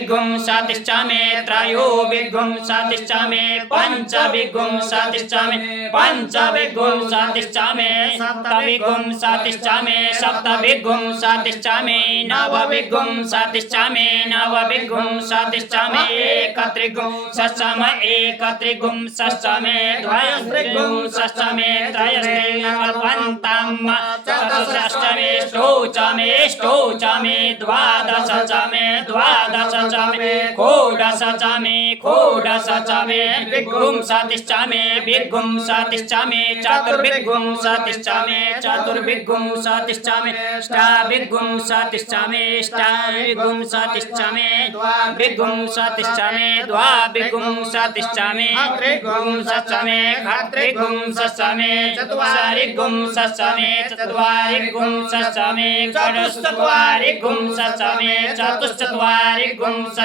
विगुंसतिश्च मे त्रयो विगुंसतिश्च मे पंच विगुंसतिश्च मे पंच विगुंसतिश्च मे सप्त विगुंसतिश्च मे सप्त विगुंसतिश्च मे नव विगुंसतिश्च मे नव विगुंसतिश्च मे एकत्रिगुंसश्च मे एकत्रिगुंसश्च मे द्वयस्त्रिगुंसश्च मे त्रयस्त्रिगुंसश्च मे चतुर्दश मे ष्टौ च मे द्वादश च मे द्वादश च मे षोडश च मे षोडश च मे विगुंसतिश्च मे विगुंसतिश्च मे चतुर्विगुंसतिश्च मे चतुर्विगुंसतिश्च मे अष्टाविगुंसतिश्च मे अष्टाविगुंसतिश्च मे द्वाविगुंसतिश्च मे द्वाविगुंसतिश्च मे त्रिगुंसश्च मे त्रिगुंसश्च मे चत्वारिगुंसश्च मे चत्वारिगुंसश्च मे चतुश्चत्वारिगुंसश्च मे चतुश्चत्वारिगुंसश्च